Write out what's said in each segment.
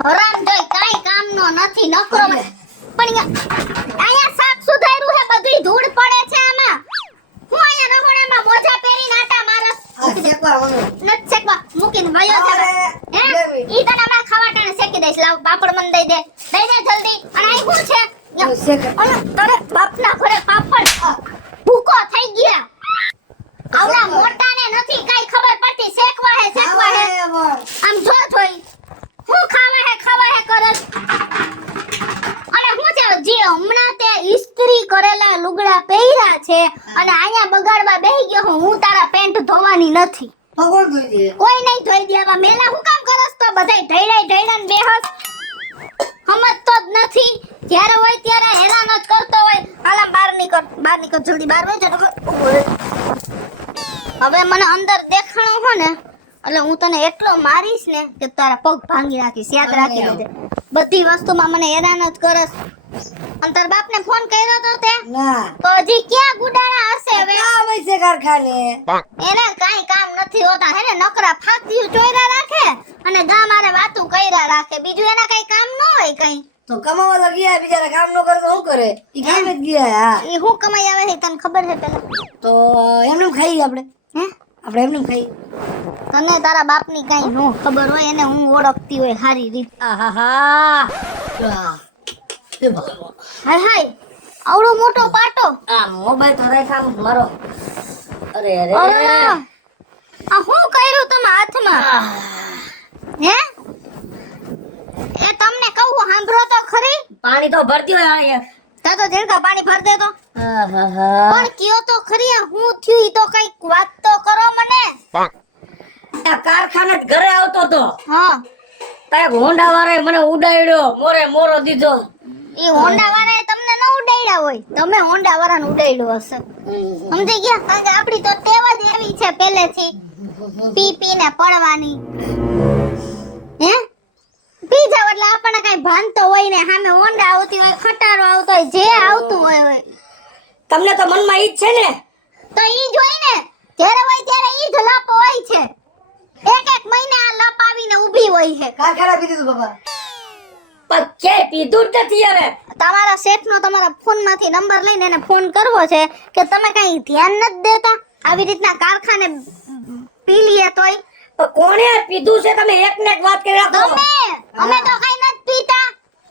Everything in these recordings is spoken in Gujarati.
હરામ જોઈ કાઈ કામનો નથી નકરો પણ આયા શાક સુધાર્યું હે બધુંય ધૂળ પડે છે આમાં હું આયા રહોણામાં મોજા પહેરીને આટા મારસ આ શેકવા ઓનું નત શેકવા મૂકીને વયો જા હે ઈ તને હમણાં ખાવા ટાણે શેકી દઈશ લાવ પાપડ મન દઈ દે જલ્દી અને આ શું છે શેક અરે તારે બાપના ઘરે પાપડ ભૂકો થઈ ગયા આવડા મોટાને નથી કાઈ ખબર પડતી શેકવા હે આમ જો જોઈ હું ખાવા હે કરસ અને હું જાવ જે હમણાં તે ઇસ્ત્રી કરેલા લુગડા પહેર્યા છે અને આયા બગાડવા બેહી ગયો હું તારા પેન્ટ ધોવાની નથી ભગવાન ધોઈ દે કોઈ નહીં ધોઈ દેવા મેલા હું કામ કરસ તો બધાય ઢૈડાને બેહસ સમજતો જ નથી જ્યારે હોય ત્યારે હેરાન જ કરતો હોય હાલા બહાર નીકળ જલ્દી બહાર વઈ જા હવે મને અંદર દેખાણો હો ને એટલે હું તને એટલો મારીશ ને કે તારા પગ ભાંગી નાખીશ યાદ રાખી દેજે બધી વસ્તુમાં મને હેરાન જ કરસ અને તાર બાપને ફોન કર્યો તો તે ના તો હજી ક્યાં ગુડાણા હશે હવે આવે છે કારખાને એને કાઈ કામ નથી હોતા હે ને નકરા ફાક્યું ચોયરા રાખે અને ગામારે વાતું કર્યા રાખે બીજું એના કઈ કામ ન હોય કઈ તો કમાવા તો ગયા બિચારા કામ ન કરે તો શું કરે ઈ કામ જ ગયા હા એ હું કમાઈ આવે છે તને ખબર છે પેલા તો એમને ખાઈ આપણે હે આપણે એમને ખાઈ તને તારા બાપની કઈ નો ખબર હોય એને હું ઓળખતી હોય સારી રીતે આહાહા હાય હાય આવડો મોટો પાટો આ મોબાઈલ તો રાખામ મારો અરે અરે આ હું કર્યું તમે હાથમાં હે એ તમને કહું સાંભળો તો ખરી પાણી તો ભરતી હોય આ તા તો ઝીણકા પાણી ભર દે તો આહાહા પણ કયો તો ખરી આ હું થયું ઈ તો કઈક વાત તો કરો મને આ કારખાને જ ઘરે આવતો તો હા કાંઈક હોન્ડા વાળાએ મને ઉડાડ્યો મોરો દીધો ઈ હોન્ડા વાળાએ તમને ન ઉડાડ્યા હોય તમે હોન્ડા વાળાને ઉડાડ્યો હશે સમજી ગયા કારણ કે આપણી તો ટેવ જ એવી છે પહેલેથી પી પીને પડવાની હે પી જાવ એટલે આપણને કઈ ભાન તો હોય ને સામે હોન્ડા આવતી હોય ખટારો આવતો હોય જે આવતું હોય તમને તો મનમાં ઈ જ છે ને તો ઈ જ હોય ને જ્યારે હોય ત્યારે ઈ જ લપ હોય છે એક મહિને આ લપ આવીને ઊભી હોય છે કારખાના પીધું બાબા પણ કે પીધું જ નથી હવે તમારા શેઠનો તમારા ફોનમાંથી નંબર લઈને એને ફોન કરવો છે કે તમે કઈ ધ્યાન નથી દેતા આવી રીતના કારખાને પી લીએ તોય પણ કોણે પીધું છે તમે એક ને એક વાત કરી રાખો અમે તો કઈ નથી પીતા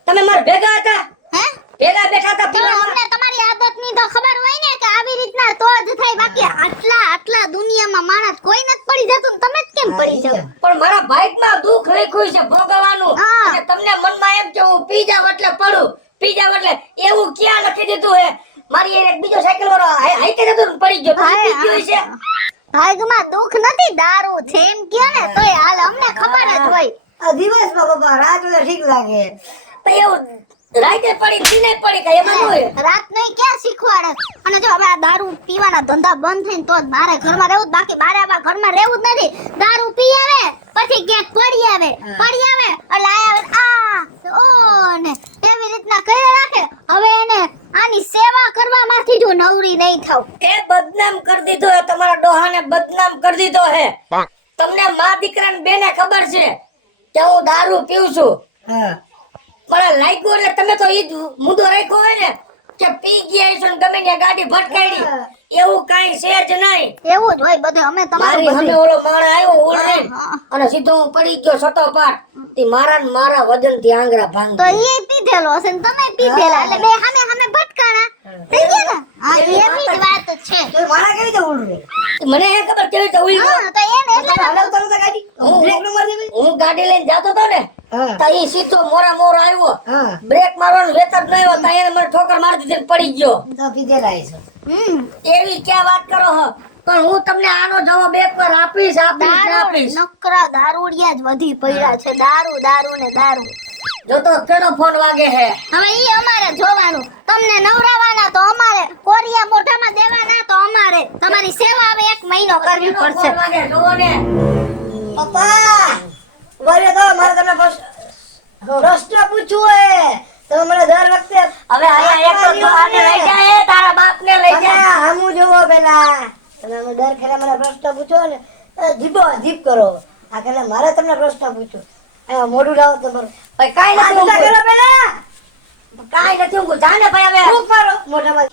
તમે માર ભેગા હતા હે ભેગા બેઠા હતા તો અમને તમારી આદતની તો ખબર હોય ને કે આવી રીતના તો જ થાય બાકી આટલા દુનિયામાં માણસ કોઈ નથી પડી જતું ને તમે જ કેમ પડી જાવ પણ મારા બાઈકમાં દુઃખ લખ્યું છે ભોગવવાનું હા. અને તમને મનમાં એમ કે હું પી જાવ એટલે પડું પી જાવ એટલે એવું ક્યાં લખી દીધું હે મારી એક બીજો સાયકલ વાળો હાઈકે જતો ને પડી ગયો તમે પી ગયો છે ભાગમાં દુઃખ નથી દારૂ છે એમ કયો ને તોય હાલ અમને ખબર જ હોય આ દિવસમાં બાબા રાત વેલા ઠીક લાગે તો એવું રાતે પડી દિને પડી કઈ એમાં ન હોય રાત નહીં ક્યાં શીખવાડે અને જો હવે આ દારૂ પીવાના ધંધા બંધ થઈને તો જ મારે ઘરમાં રહેવું જ બાકી મારે આવા ઘરમાં રહેવું જ નથી દારૂ પી આવે પછી ક્યાંક પડી આવે એટલે આ ઓ ને એવી રીતના કરી રાખે હવે એને આની સેવા કરવામાંથી જો નવરી નહીં થાવ એ બદનામ કરી દીધો હે તમારા ડોહાને બદનામ કરી દીધો હે તમને મા દીકરાને બેને ખબર છે કે હું દારૂ પીઉં છું પણ લાગ્યું એટલે તમે તો ઈ જ મુદ્દો રાખ્યો હોય ને કે પી ગયા છો ને ગમે ત્યાં ગાડી ભટકાડી એવું કાઈ છે જ નહીં એવું જ હોય બધે અમે મારી તમારું સામે ઓલો માણસ આવ્યો ઓળે હા. અને સીધો હું પડી ગયો સતો પાટ તે મારા ને મારા વજન થી આંગળા ભાંગ તો ઈ પીધેલો હશે ને તમે પીધેલા એટલે બે સામે ભટકાણા થઈ ગયા ને હા એવી જ વાત છે મારા કેવી રીતે ઉડે મને હે ખબર કેવી રીતે ઉડી હા તો એને એટલે હલાવતો નતો ગાડી હું ગાડી લઈને જાતો તો ને તો ઈ સીધો મોરો આવ્યો બ્રેક મારવાનું વેતર ન આવ્યો તો એને મને ઠોકર મારી દીધી ને પડી ગયો તો પીધેલા છે એવી ક્યાં વાત કરો હો પણ હું તમને આનો જવાબ એકવાર આપીશ નકરા દારૂડિયા જ વધી પડ્યા છે દારૂ ને દારૂ જો તો કેનો ફોન વાગે હે હવે ઈ અમારે જોવાનું તમને નવરાવાના તો અમારે કોરિયા મોઢામાં દેવાના તો અમારે તમારી સેવા હવે 1 મહિનો કરવી પડશે ફોન વાગે જોવો ને પપ્પા વરે તો મારે તમને પ્રશ્ન પૂછવું હે તો મને દર વખતે હવે આયા એક તો આને લઈ જાય તારા બાપને લઈ જાય હમુ જોવો પેલા તમે મને દર ખેરા મને પ્રશ્ન પૂછો ને જીભ કરો આ એટલે મારે તમને પ્રશ્ન પૂછો મોઢું લાવો તમારું. ભાઈ કાઈ આ નથી જુદા કરો ઊંઘું. પેલા. કાઈ નથી ઊંઘું. જા ને ભાઈ હવે. શું કરો મોઢામાં?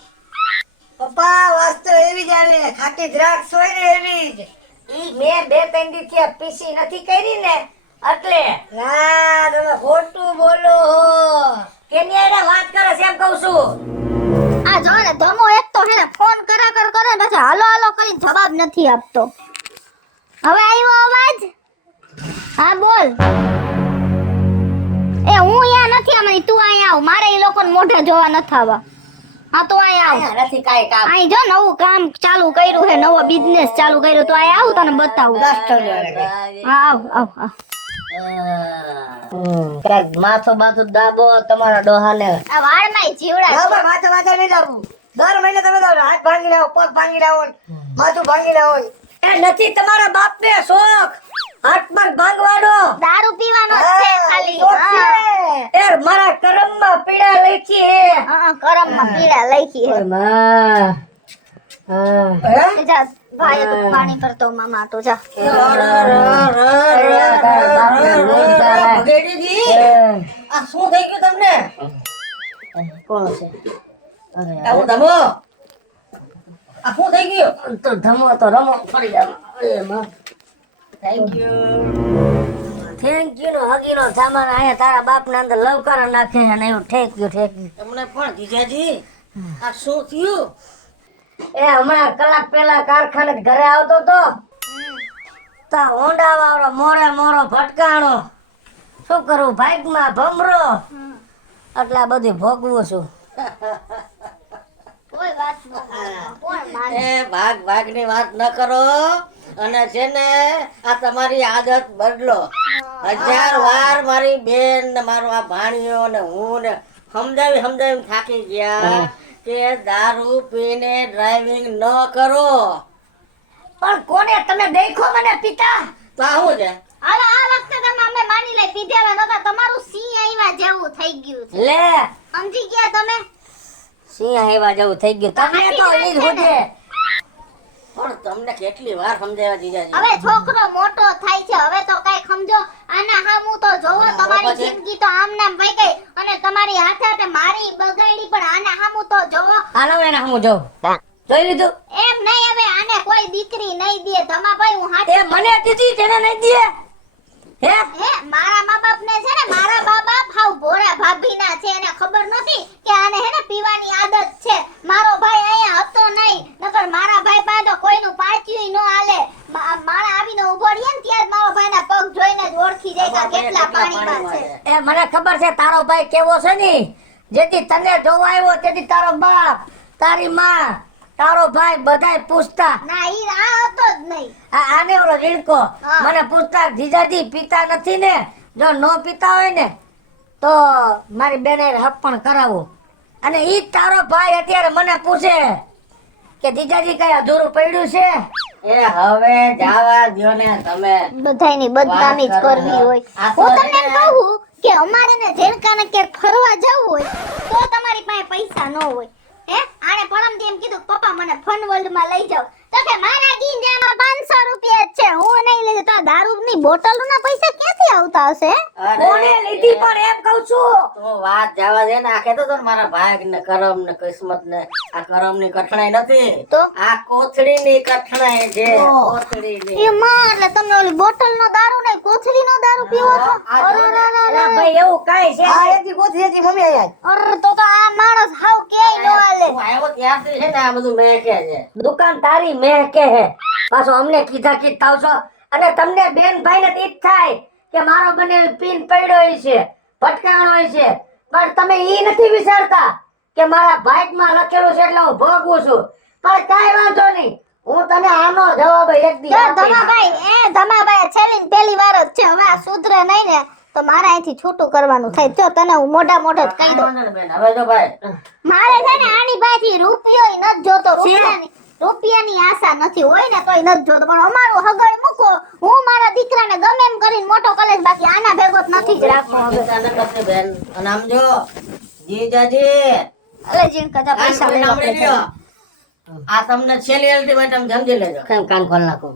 પપ્પા વાસ્તો એવી જ આવે, ખાટી દ્રાક્ષ હોય ને એવી જ. ઈ મેં 2-3 દી થી પીસી નથી કરી ને એટલે ના, તમે ખોટું બોલો છો. કેની હારે વાત કરે છે એમ કહું છું. આ જો ને ધમો એક તો હે ને ફોન કરે ને પછી હાલો હાલો કરીને જવાબ નથી આપતો. હવે આવ્યો અવાજ? હા બોલ. એ હું અહીંયા નથી આવવાની, તું અહીંયા આવ. મારે એ લોકોને મોઢે જોવા નથી આવવા. હા તો અહીંયા આવ. અહીંયા નથી કાઈ કામ. અહીં જો નવું કામ ચાલુ કર્યું છે, નવો બિઝનેસ ચાલુ કર્યો, તો અહીંયા આવું તને બતાવું. હા આવ આવ આવ. ક્યાંક માથું બાથું દાબો તમારા ડોહાને. આ વાળમાંય જીવડા ના, છે. પણ માથે નહીં લાવવું. દર મહિને તમે તો હાથ ભાંગી લાવો, પગ ભાંગી લાવો, માથું ભાંગી લાવો. એ નથી તમારા બાપને શોખ હાથ પર ભાંગવાનો. દારૂ પીવાનો જ છે ખાલી. શોખ છે. હા. એ મારા કરમમાં પીડા લખી હે. હા કરમમાં પીડા લખી છે. માં હે? જા ભાઈ તો પાણી ભરતો મામા તો જા. ભગેડીજી, આ શું થઈ ગયું તમને? કોણ છે? આવું ધમો? આ શું થઈ ગયું? તો ધમો તો રમો પડી જાવ. Thank you. થેન્ક યુ નો હગીનો સામાન આયા તારા બાપના અંદર લવકાર નાખે અને એવું ઠેક ગયું. તમને પણ જીજાજી, આ શું થયું? એ હમણાં કલાક પહેલા કારખાને ઘરે આવતો તો તા હોંડા વાળો મોરે મોરો ભટકાણો. શું કરું બાઈકમાં ભમરો એટલે આ બધું ભોગવું છું. કોઈ વાત ન કોણ માને. એ ભાગની વાત ન કરો. અને છે ને આ તમારી આદત બદલો. 1000 વાર મારી બેન ને મારો આ ભાણિયો ને હું ને સમજાવી થાકી ગયા કે દારૂ પીને ડ્રાઇવિંગ ન કરો. પણ કોને તમે દેખો મને પિતા? તો આ શું છે? હાલો આ વખતે તમે અમે માની લઈ પીધેલા નતા, તમારું સિંહ આવ્યા જેવું થઈ ગયું છે. લે સમજી ગયા તમે? સિંહ હેવા જેવું થઈ ગયું. તમને તો ઈ જ હોજે. પણ તમને કેટલી વાર સમજાવ્યા જીજાજી? હવે છોકરો મોટો થાય છે, હવે તો કઈ સમજો. આના હામું તો જોવો, તમારી પછી? જિંદગી તો આમ નામ વહી ગઈ અને તમારી હાથે હાથે મારી બગાડી, પણ આના હામું તો જોવો. હાલો એને હું જોઉં. જોઈ લીધું? એમ નહીં, હવે આને કોઈ દીકરી નહીં દે. તમા ભાઈ હું હાથ એ મને દીધી તેને નહીં દે. હે હે મારા મા બાપ ને છે ને, મારા મા બાપ હાવ ભોળા ભાભીના છે. એને ખબર નથી કે આને હે ને પીવાની આદત છે. મારો ભાઈ અહીંયા હતો નહીં, નકર મારા ભાઈ પાસે તો કોઈનું પાચ્યું ન હાલે. મારા આવીને ઊભો રહીએ ને ત્યારે મારો ભાઈના પગ જોઈને જ ઓળખી જાય કે કેટલા પાણીમાં છે. એ મને ખબર છે તારો ભાઈ કેવો છે ને. જેથી તને જોવા આવ્યો તેથી તારો બાપ, તારી માં, તારો ભાઈ બધાય પૂછતા. ના ઈ આ હતો જ નહીં. આને ઓલો રીડકો હા. મને પૂછતા જીજાજી પીતા નથી ને? જો નો પીતા હોય ને તો મારી બેને હપ્પણ કરાવો. અને ઈ જ તારો ભાઈ અત્યારે મને પૂછે કે જીજાજી કઈ અધૂરું પડ્યું છે? એ હવે જાવા દ્યો ને તમે. બધાયની બદનામી જ કરવી હોય. આ તો હું તમને છે ને- કહું કે અમારે ને જેલકાને ક્યાંક ફરવા જવું હોય તો તમારી પાસે પૈસા ન હોય. હે આને પરમથી એમ કીધું પપ્પા મને ફન વર્લ્ડ માં લઈ જાવ, તો કે મારા ગીંજામાં 500 રૂપિયા જ છે, હું નહીં લઈ જતો. આ દારૂની બોટલના પૈસા ક્યાંથી આવતા હશે? અરે, કોને લીધી પણ એમ કહું છું. તો વાત જવા દે ને. આ કહેતો તો ને મારા ભાગ ને કરમ ને કિસ્મત ને. આ કરમ ની કઠણાઈ નથી, તો? આ કોથળી ની કઠણાઈ છે. ઓહ. કોથળીની. એ માં એટલે તમે ઓલી બોટલનો દારૂ નહીં કોથળીનો દારૂ પીવો છો? આ અરે રે રે એલા રે. ભાઈ એવું કાંઈ છે આ નહીં. એથી કોથળી હતી મમ્મી આયા. અરે તો આ માણસ હાવ ક્યાંય ન હાલે. હું આવ્યો ત્યારથી છે ને આ બધું મેં કે છે. દુકાન તારી મેં કે હે પાછો અમને કીધા કીધ થાવ છો. અને તમને બેન ભાઈ ને ઈ જ થાય કે મારો બને પીન પડ્યો હોય છે, ભટકાણો હોય છે, પણ તમે ઈ નથી વિચારતા કે મારા ભાઈક માં લખેલું છે એટલે હું ભોગવું છું. પણ કાંઈ વાંધો નહીં, હું તને આનો જવાબ એક દી જો આપીશ. ધમાભાઈ છેલ્લી ને પહેલી વાર જ છે. હવે આ સુધરે નહીં ને તો મારે અહીંથી છૂટું કરવાનું થાય. જો તને હું મોઢા જ કહી દઉં. વાંધો નહીં બેન. હવે જો ભાઈ મારે છે ને આની પાસેથી રૂપિયોય નથી જોતો. રૂપિયાની આશા નથી, હોય ને તોય નથી જોતો. પણ અમારું હગડ મૂકો, હું મારા દીકરાને ગમે એમ કરીને મોટો કલેજ, બાકી આના ભેગો જ નથી જ રાખવો. ચિંતા ન કરશો બેન. અને આમ જો જીજાજી, અલે જીણ કદા પૈસા આ લેવા સાંભળી પડે. લ્યો. આ તમને છેલ્લી અલ્ટિમેટમ સમજી લેજો. કેમ કાન ખોલ નાખું?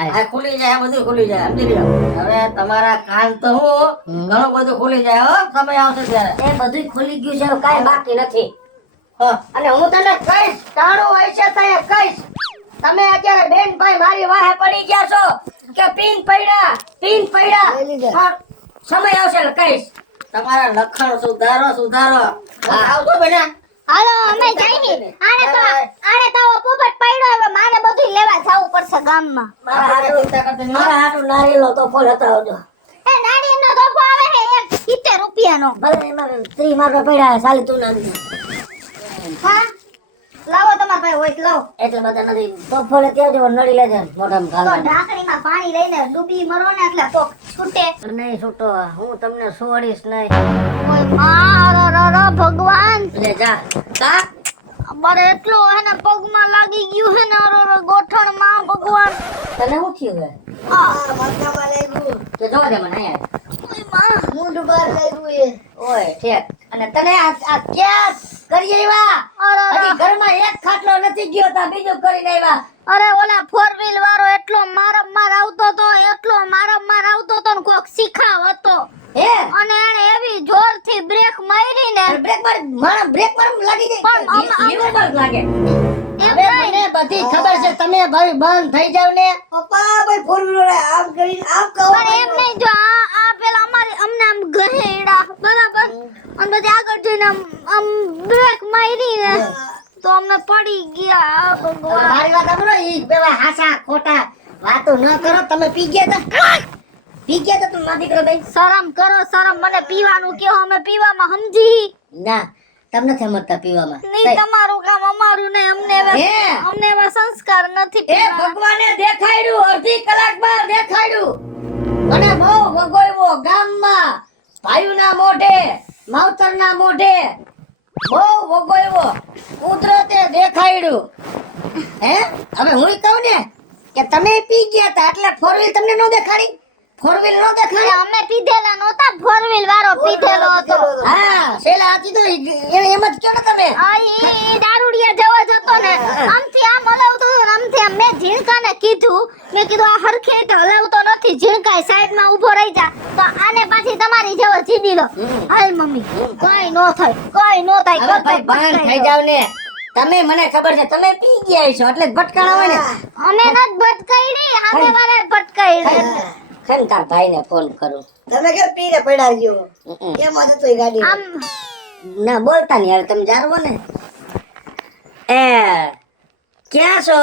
આ ખુલી જાય, આ બધું ખુલી જાય, સમજી લ્યો. હવે તમારા કાન તો હું ઘણું બધું ખુલી જાય હો, સમય આવશે ત્યારે. એ બધું ખુલી ગયું છે, હવે કાંઈ બાકી નથી. હા. અને હું તને કહીશ, તારું હોય છે તને કહીશ. તમે અત્યારે બેન ભાઈ મારી વાહે પડી ગયા છો કે પીન પડ્યા. પણ સમય આવશે એટલે કહીશ. તમારા લખણ સુધારો. આવજો બેટા. હાલો અમે જઈએ. આને તો પોપટ પડ્યો, હવે મારે બધું લેવા જવું પડશે ગામમાં. મારા હાટુ નારિયેળનો તોફો લેતા આવજો. એ નાળિયેરનો તોફો આવે છે 70 રૂપિયાનો. ભલે એમાં 30 માર્ક પડ્યા, સાલી તું નાખી. હા લાવો તમારા ભાઈ હોય તો લાવો. એટલે બધા નથી. તોફો લેતી આવજો, નળી લેજે મોઢામાં તો ઘાલવા. ઢાંકણીમાં પાણી લઈને ડૂબી મરો ને એટલે પોક છૂટે. નહીં છૂટો, હું તમને છોડીશ નહીં. ઓય મારો ભગવાન, લે જા. કા અમારે એટલો એને પગમાં લાગી ગયું હે ને ગોઠણમાં ભગવાન. તને શું થયું હે? તો જોવા દે મને અહીંયા. ઓય ઠેક. અને તને આ ક્યાં કરી આવ્યા? હજી ઘરમાં એક ખાટલો નથી ગયો, તા બીજું કરીને આવ્યા. અરે ઓલા 4 વ્હીલ વાળો એટલો મારમાર આવતો તો ને કોક શીખાવ હતો હે અને એને એવી જોરથી બ્રેક મારી ને બ્રેક માર લાગી ગઈ. પણ લીવર પર લાગે. એમ હવે નહીં. મને બધી ખબર છે, તમે ભાઈ બંધ થઈ જાવ ને. પણ એમ નહીં, જો આ પેલા અમને આમ ગહેડા બરાબર અને પછી આગળ જઈને આમ બ્રેક મારી ને તો અમે પડી ગયા. ભગવાન મારી વાત સાંભળો, ઈ પેલા હાસા ખોટા વાતો ન કરો. તમે પી ગયા તા તમે મારા દીકરો ભાઈ? શરમ કરો, શરમ. મને પીવાનું કહો, અમે પીવામાં સમજી ના, તમે નથી સમજતા પીવામાં. નહીં. તમારું કામ અમારું ને અમને હે? એવા સંસ્કાર નથી. એ ભગવાને દેખાડ્યું, અડધી કલાકમાં દેખાડ્યું. મને બહુ વગોયવો ગામમાં, ભાઈઓના મોઢે, માવતરના મોઢે બહુ વગોયવો. કુદરતે દેખાડ્યું. હે હવે હું કહું ને કે તમે પી ગયા તા એટલે 4 વ્હીલ તમને નો દેખાડી? 4 વ્હીલ નો દેખાડી? અમે પીધેલા નહોતા, 4 વ્હીલ વાળો પીધેલો હતો. હા, શેલા હતી તો એને એમ જ કહો ને તમે. આ ઈ દારૂડિયા જેવો જ હતો ને, આમથી આમ હલાવતો હતો ને આમથી આમ. મેં ઝીણકાને કીધું, આ હરખી રીતે હલાવતો નથી, ઝીણકાઈ સાઈડમાં ઊભો રહી જા. તો આને પાછી તમારી જેવો જીદી લો. હાલ મમ્મી, કઈ નો થાય. હવે ભાઈ બંધ થઈ જાવ ને. તમે મને ખબર છે તમે પી ગયા છો એટલે જ ભટકાણા હોય ને. અમે નત ભટકાઈ, સામે વાળા ભટકાઈ. ખન તાર ભાઈને ફોન કરું. તમે કે પીને પડ્યા ગયો કેમ હતો એ ગાડી આમ ના બોલતા નહીં, હવે તમે જારવો ને. એ ક્યાં છો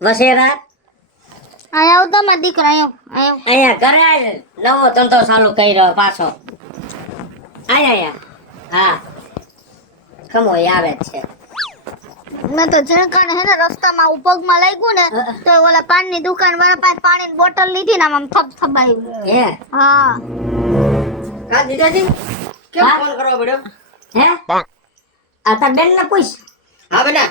વસેરા? આયા આવતો મારા દીકરા, આયો. અહીંયા ઘરે આય. નવો ધંધો ચાલુ કર્યો પાછો. આયા હા ખમો આવે જ છે. મેં તો ઝણકાને હે ને રસ્તામાં પગમાં લાગ્યું ને તો ઓલા પાનની દુકાન વાળા પાસે પાણીની બોટલ લીધી ને આમ થપથપાયું. હે હા કા દીદાજી કેમ હા? ફોન કરવો પડ્યો? હે આ તાર બેન ને પૂછ. હા બેટા,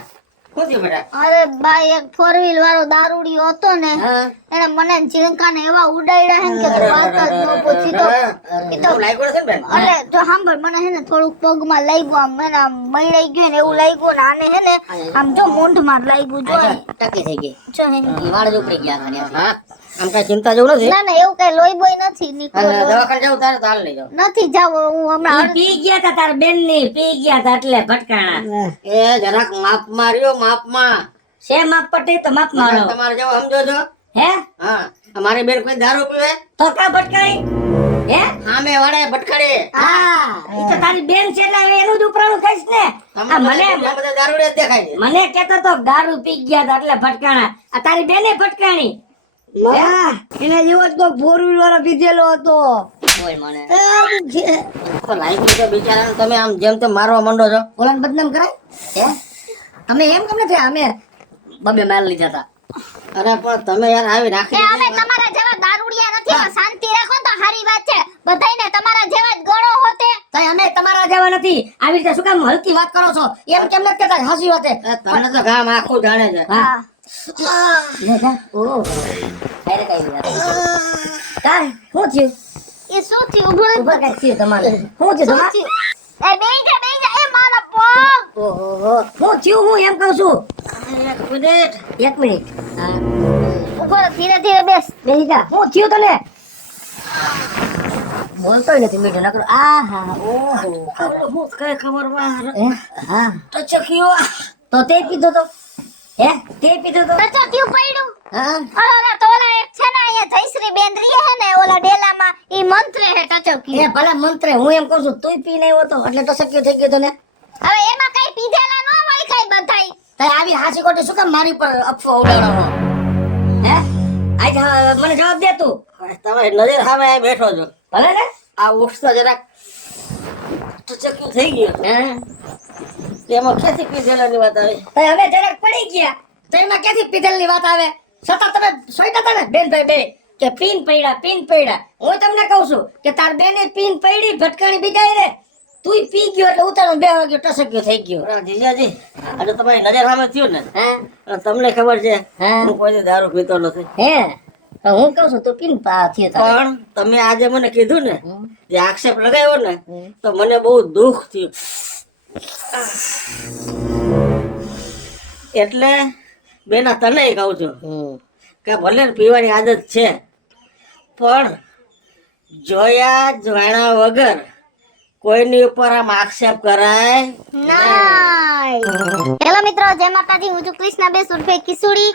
શું થયું બેટા? અરે ભાઈ એક 4 વ્હીલ વાળો દારૂડિયો હતો ને, હા એને મને ઝીણકાને એવા ઉડાડ્યા હે ને કે તું વાત જ ન પૂછી. તો શું લાગ્યું છે ને બેન? અરે જો સાંભળ, મને હે ને થોડુંક પગમાં લાગ્યું, આમ મને આમ મળી ગયું ને એવું લાગ્યું ને આને હે ને આમ જો મૂંઢમાં લાગ્યું. જો ટકી થઈ ગઈ. જો હે વાળ જ ઉપડી ગયા ઘણી. હા, આમ કઈ ચિંતા જેવું નથી. ના એવું કઈ લોહી બોય નથી અને નીકળ્યું. દવાખાને જાવ તારે તો હાલ લઈ જાવ. નથી જાવ હું હમણાં. પી ગયા તા તાર બેન ની, પી ગયા તા એટલે ભટકાણા. એ જરાક માપ માર્યો, માપમાં. શે માપ પટી તો માપ મારો. તમારે જેવો સમજો છો? હે હા, અમારી બેન કોઈ દારૂ પીવે તો કા ભટકાઈ? હે સામે વાળે ભટકાડે. હા ઈ તો તારી બેન છે એટલે હવે એનું જ ઉપરાણું કહીશ ને. આ મને બધા દારૂડિયા જ દેખાય છે. મને કેતો તો દારૂ પી ગયા તા એટલે ભટકાણા. આ તારી બેને ભટકાણી. એને જેવો જ તો 4 વ્હીલ વાળો પીધેલો હતો બોલ મને. તો લાગ્યું છે બિચારાને, તમે આમ જેમ તેમ મારવા માંડો છો. ઓલાને બદનામ કરાય? હે અમે એમ કેમ નથી, અમે બબે માલ લીધા તા. અરે પણ તમે યાર આવી રાખી એ અમે તમારા જેવા દારૂડિયા નથી, હવે શાંતિ રાખો તો સારી વાત છે. બધાયને તમારા જેવા જ ગણો હોતે. તઈ અમે તમારા જેવા નથી. આવી રીતે શું કામ હલકી વાત કરો છો? એમ કેમ નથી કહેતા હાસી વાતે? તમને તો ગામ આખું જાણે છે. હા લે જા. ઓ અરે કઈ વાત કાઈ હું થયું? એ શું થયું? ઊભો રહે. ઉપર કઈ થયું તમારે? હું થયું શું તમારે? થયું? એ બેહી જા એ મારા પગ. ઓહો હું થયું હું એમ કહું છું. એક મિનિટ. 1 મિનિટ. હા ઉભો રહો, ધીરે ધીરે બેસ. બેસી જા. હું થયું તને? બોલતોય નથી મીઠું નકર. આ હા ઓહો હું કઈ ખબર હે? હા તો ચખ્યો તો તે પીધો તો હે તે પીધો તો ટચો ક્યું પડ્યું? હા ઓલા તો ઓલા એક છે ને અહીંયા જયશ્રી બેન રીએ હે ને ઓલા ડેલામાં ઈ મંત્રે હે ટચો એ ક્યું. ભલા મંત્રે હું એમ કહું છું તુંય પી નહીં હોતો એટલે તો શક્ય થઈ ગયો તને. હવે એમાં કઈ પીધેલા ન હોય કઈ બધાય. તે આવી હાસી કોટી શું કામ મારી પર અફવા ઉડાડવાનો હે? આજ મને જવાબ દે તું. તમારી નજર સામે અહીં બેઠો છો ભલે ને આ ઉઠતા જરાક ચક્યું થઈ ગયું હે એમાં ક્યાંથી પીધેલાની વાત આવી તો હવે જરાક પડી ગયા તો એમાં ક્યાંથી પીધેલની વાત આવે? છતાં તમે સોઈતા હતા ને બેન ભાઈ બે કે પીન પૈડા હું તમને કહું છું કે તાર બેને પીન પૈડી ભટકાણી બીજાય રે તુંય પી ગયો એટલે ઉતારો બે વાગ્યો ટસક્યો થઈ ગયો. પણ જીજાજી આજે તમારી નજર સામે થયું ને હે અને તમને ખબર છે હા. હું કોઈ દી દારૂ પીતો નથી હે તો હું કહું છું તું પીન થયો તારે. પણ તમે આજે મને કીધું ને જે આક્ષેપ લગાવ્યો ને તો મને બહુ દુઃખ થયું એટલે બેના તને કહું છું કે ભલે ને પીવાની આદત છે પણ જોયા જાણ્યા વગર કોઈની ઉપર આમ આક્ષેપ કરાય હેલો મિત્રો, જય માતાજી. હું છું કૃષ્ણાબેન ઉર્ફે કિસુડી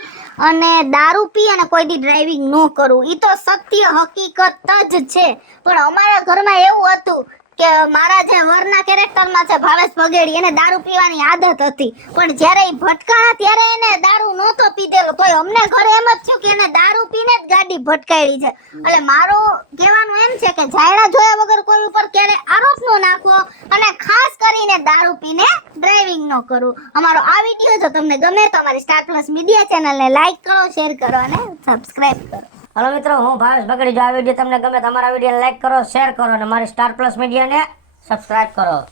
અને દારૂ પી અને કોઈ દી ડ્રાઇવિંગ ન કરું ઈ તો સત્ય હકીકત જ છે. પણ અમારા ઘરમાં એવું હતું કે મારા જે વરના કેરેક્ટરમાં છે ભાવેશ ભગેડી એને દારૂ પીવાની આદત હતી પણ જ્યારે ઈ ભટકાણા ત્યારે એને દારૂ નહોતો પીધેલો તોય અમને ઘરે એમ જ થયું કે એને દારૂ પીને જ ગાડી ભટકાડી છે. એટલે મારું કહેવાનું એમ છે કે જાયડા જોયા વગર કોઈ ઉપર ક્યારે આરોપ ન નાખવો અને ખાસ કરીને દારૂ પીને ડ્રાઇવિંગ ન કરવું. અમારો આ વિડીયો જો તમને ગમે તો અમારી સ્ટાર પ્લસ મીડિયા ચેનલને લાઈક કરો, શેર કરો અને સબસ્ક્રાઇબ કરો. હલો મિત્રો, હું ભાવેશ બગડી. જો આ વિડીયો તમને ગમે તો અમારા વિડીયોને લાઈક કરો, શેર કરો અને મારી સ્ટાર પ્લસ મીડિયાને સબસ્ક્રાઇબ કરો.